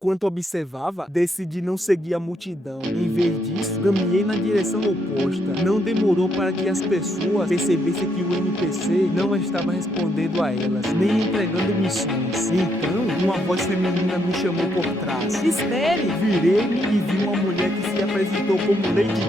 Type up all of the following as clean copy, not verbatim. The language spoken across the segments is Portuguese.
Enquanto observava, decidi não seguir a multidão. Em vez disso, caminhei na direção oposta. Não demorou para que as pessoas percebessem que o NPC não estava respondendo a elas, nem entregando missões. Então, uma voz feminina me chamou por trás. Espere! Virei-me e vi uma mulher que se apresentou como Lady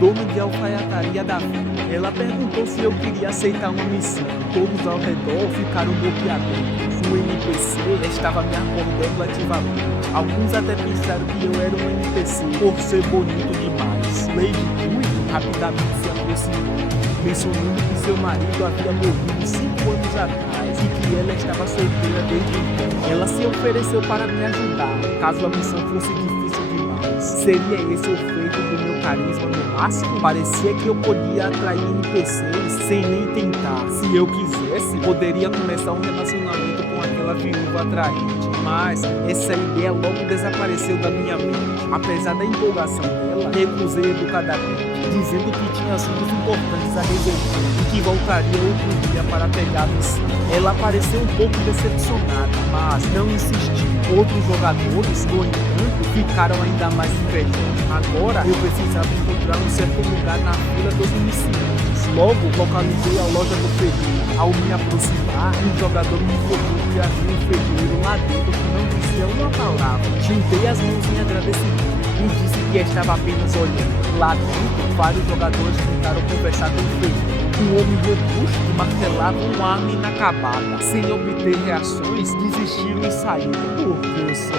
Gu, dona de alfaiataria da vida. Ela perguntou se eu queria aceitar uma missão. Todos ao redor ficaram boquiabertos. O NPC estava me abordando ativamente. Alguns até pensaram que eu era um NPC por ser bonito demais. Lady Gu rapidamente se aproximou, mencionando que seu marido havia morrido 5 anos atrás e que ela estava solteira desde então. Ela se ofereceu para me ajudar, caso a missão fosse difícil demais. Seria esse o efeito do meu carisma no máximo? Parecia que eu podia atrair NPCs sem nem tentar. Se eu quisesse, poderia começar um relacionamento com aquela viúva atraente. Mas essa ideia logo desapareceu da minha mente. Apesar da empolgação dela, recusei educadamente, dizendo que tinha assuntos importantes a resolver e que voltaria outro dia para pegar a missão. Ela pareceu um pouco decepcionada, mas não insistiu. Outros jogadores, no entanto, ficaram ainda mais invejosos. Agora eu precisava encontrar um certo lugar na fila dos iniciantes. Logo localizei a loja do ferreiro. Ao me aproximar, um jogador me informou que havia um ferreiro lá dentro que não dizia uma palavra. Juntei as mãos em agradecimento e disse que estava apenas olhando. Lá dentro, vários jogadores tentaram conversar com o ferreiro. Um homem robusto que martelava uma arma inacabada. Sem obter reações, desistiram e saíram. Por que só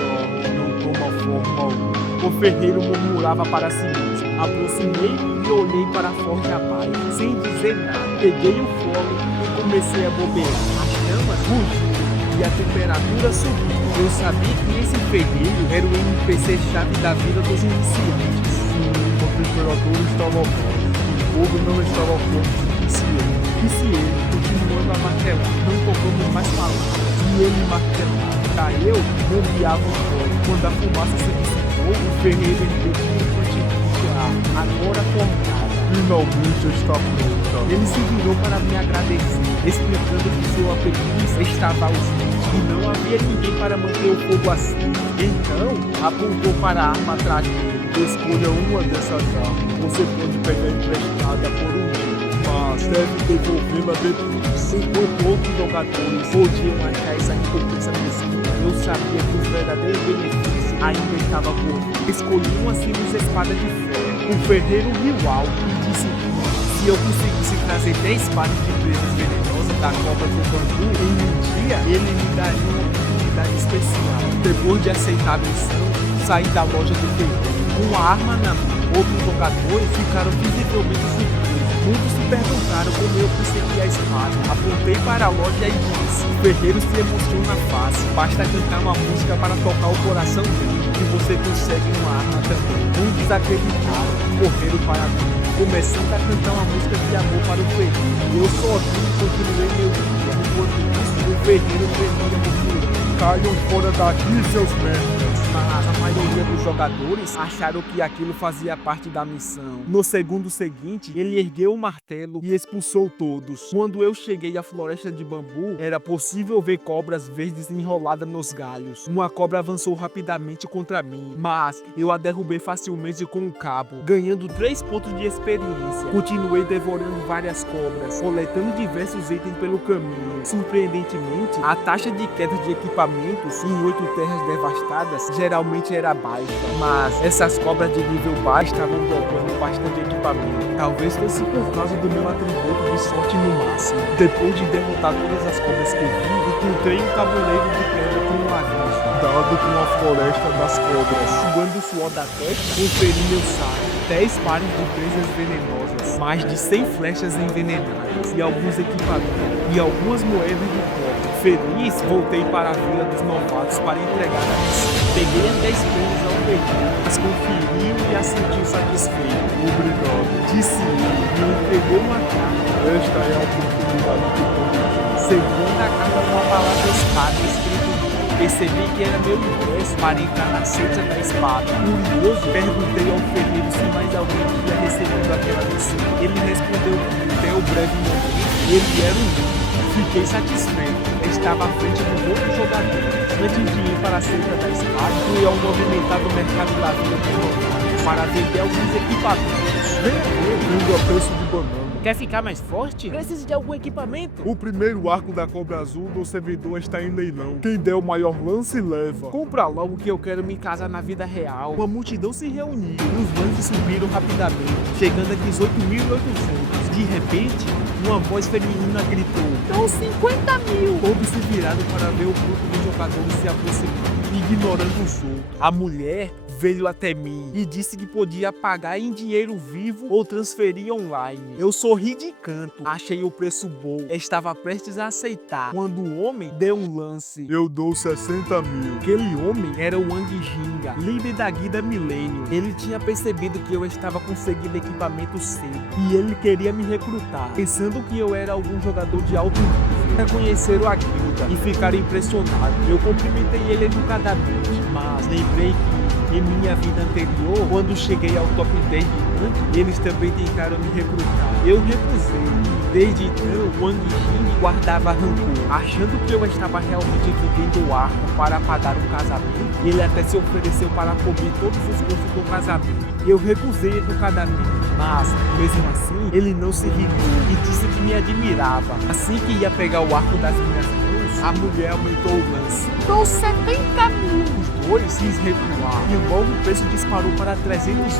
não toma forma alguma? O ferreiro murmurava para si mesmo. Aproximei-me e olhei para a forja abaixo, sem dizer nada. Peguei o fogo e comecei a bobear. As chamas rugiram e a temperatura subiu. Eu sabia que esse ferreiro era o NPC-chave da vida dos iniciantes. Sim, a temperatura estava baixa. O fogo não estava forte. Disse ele, continuando a martelar. Não tocamos mais palavras. E ele martelava. Eu bombeava o fogo. Quando a fumaça se dissipou, o ferreiro ergueu um cantinho de ar, agora formada. Finalmente está pronta. Ele se virou para me agradecer, explicando que seu aprendiz estava ausente e não havia ninguém para manter o fogo aceso. Então, apontou para a arma atrás dele. Escolha uma dessas armas. Você pode pegar emprestada por um dia, mas deve devolvê-la depois. Enquanto outros jogadores podiam achar essa recompensa mesquinha, eu sabia que os verdadeiros benefícios ainda estavam por vir. Escolhi uma simples espada de ferro. O ferreiro riu alto e disse que se eu conseguisse trazer 10 pares de presas venenosas da cobra do bambu em um dia, ele me daria uma oportunidade especial. Depois de aceitar a missão, saí da loja do ferreiro com a arma na mão. Outros jogadores ficaram visivelmente surpresos. Muitos se perguntaram como eu consegui a espada. Apontei para a loja e disse: o ferreiro se emociona fácil. Basta cantar uma música para tocar o coração dele, que você consegue uma arma também. Muitos acreditaram, correram para mim, começando a cantar uma música de amor para o ferreiro. Eu sozinho continuei meu dia. Enquanto isso, o ferreiro tremia no fio. Caiam fora daqui, seus merdas. Mas a maioria dos jogadores acharam que aquilo fazia parte da missão. No segundo seguinte, ele ergueu o martelo e expulsou todos. Quando eu cheguei à floresta de bambu, era possível ver cobras verdes enroladas nos galhos. Uma cobra avançou rapidamente contra mim, mas eu a derrubei facilmente com o cabo, ganhando 3 pontos de experiência. Continuei devorando várias cobras, coletando diversos itens pelo caminho. Surpreendentemente, a taxa de queda de equipamentos em 8 terras devastadas geralmente era baixa, mas essas cobras de nível baixo estavam dropando bastante equipamento. Talvez fosse por causa do meu atributo de sorte no máximo. Depois de derrotar todas as cobras que vi, encontrei um tabuleiro de pedra com um aviso, dado com a floresta das cobras. Suando o suor da testa, conferi meu saco. 10 pares de presas venenosas, mais de 100 flechas envenenadas e alguns equipamentos e algumas moedas de cobre. Feliz, voltei para a vila dos novatos para entregar a missão. Peguei as 10 presas ao ferreiro, as conferiu e as sentiu satisfeito. Obrigado, disse ele, e me entregou uma carta. Esta é a oportunidade que todos. Segunda carta com a palavra espada escrito. Percebi que era meu ingresso para entrar na seita da espada. Curioso, perguntei ao ferreiro se mais alguém tinha recebido aquela missão. Ele respondeu que até o breve momento ele era o único. Fiquei satisfeito. estava à frente dos outros jogadores. Antes de ir para a cerca da espada, fui ao movimentado mercado da vida dos novatos para vender alguns equipamentos. Vendo a preço de banana. Quer ficar mais forte? Precisa de algum equipamento? O primeiro arco da Cobra Azul do servidor está em leilão. Quem der o maior lance leva. Compra logo que eu quero me casar na vida real. Uma multidão se reuniu e os lances subiram rapidamente, chegando a 18.800. De repente, uma voz feminina gritou: "Dão 50 mil!" Todos se viraram para ver o grupo de jogadores se aproximando, ignorando os outros. A mulher veio até mim e disse que podia pagar em dinheiro vivo ou transferir online. Eu sorri de canto, achei o preço bom, estava prestes a aceitar, quando o homem deu um lance. Eu dou 60 mil. Aquele homem era o Wang Jinga, líder da Guilda Millennium. Ele tinha percebido que eu estava conseguindo equipamento cedo e ele queria me recrutar, pensando que eu era algum jogador de alto nível. Reconheceram a guilda e ficaram impressionados. Eu cumprimentei ele educadamente, mas lembrei que em minha vida anterior, quando cheguei ao top 10 de ranking, eles também tentaram me recrutar. Eu recusei. Desde então, Wang Jing guardava rancor, achando que eu estava realmente vendendo o arco para pagar um casamento. Ele até se ofereceu para cobrir todos os custos do casamento. Eu recusei educadamente, mas, mesmo assim, ele não se irritou e disse que me admirava. Assim que ia pegar o arco das minhas mãos, a mulher aumentou o lance. Dou 70 mil! Os dois quis recuar e logo o preço disparou para 300 mil.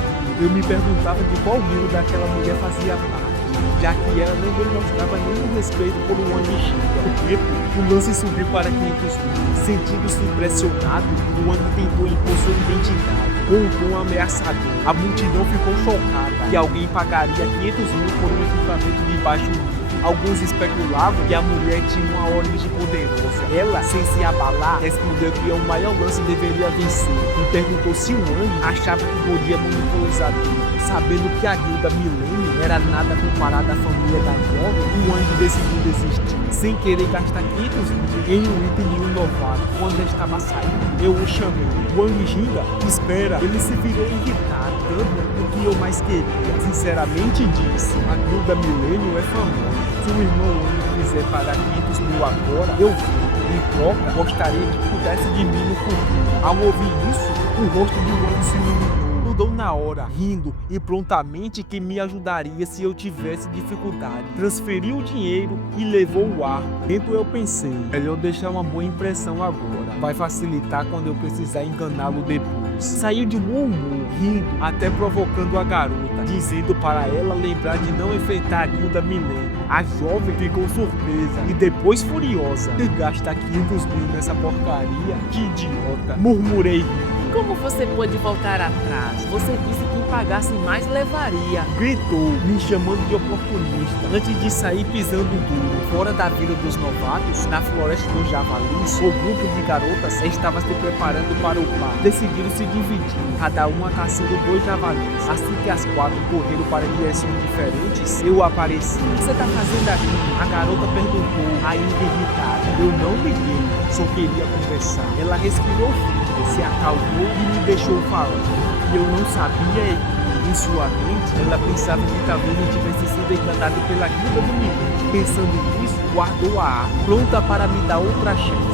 Eu me perguntava de qual guilda aquela mulher fazia parte, já que ela não demonstrava nenhum respeito por um Wang Jinga. O lance subiu para 500 mil. Sentindo-se impressionado, o Wang tentou impor sua identidade com um tom ameaçador. A multidão ficou chocada que alguém pagaria 500 mil por um equipamento de baixo nível. Alguns especulavam que a mulher tinha uma origem poderosa. Ela, sem se abalar, respondeu que o maior lance deveria vencer e perguntou se o Wang achava que podia monopolizar tudo. Sabendo que a guilda Millennium era nada comparada à família da jovem, o Wang decidiu desistir, sem querer gastar 500 mil em um item de um novato. Quando estava saindo, eu o chamei. Wang Jinga, espera. Ele se virou irritado, tanto o que eu mais queria. Sinceramente disse, a guilda Millennium é famosa. Se o irmão Wang quiser pagar 500 mil agora, eu vou. Em troca, gostaria que pudesse de mim no futuro. Ao ouvir isso, o rosto de Wang se iluminou. Mudou na hora, rindo e prontamente que me ajudaria se eu tivesse dificuldade. Transferiu o dinheiro e levou o arco. Dentro eu pensei, melhor deixar uma boa impressão agora. Vai facilitar quando eu precisar enganá-lo depois. Saiu de bom humor, rindo, até provocando a garota, dizendo para ela lembrar de não enfrentar a guilda Millennium. A jovem ficou surpresa e depois furiosa. E gastar 500 mil nessa porcaria? Que idiota! Murmurei rindo. Como você pôde voltar atrás? Você disse que quem pagasse mais levaria. Gritou, me chamando de oportunista, antes de sair pisando duro. Fora da vila dos novatos, na floresta dos javalis, o grupo de garotas estava se preparando para o par. Decidiram se dividir, cada uma caçando 2 javalis. Assim que as 4 correram para direções diferentes, eu apareci. O que você está fazendo aqui? A garota perguntou, ainda irritada. Eu não liguei, só queria conversar. Ela respirou fundo, se acalmou e me deixou falando. E eu não sabia que, em sua mente, ela pensava que talvez eu tivesse sido enganado pela guilda do menino. Pensando nisso, guardou a arma, pronta para me dar outra chance.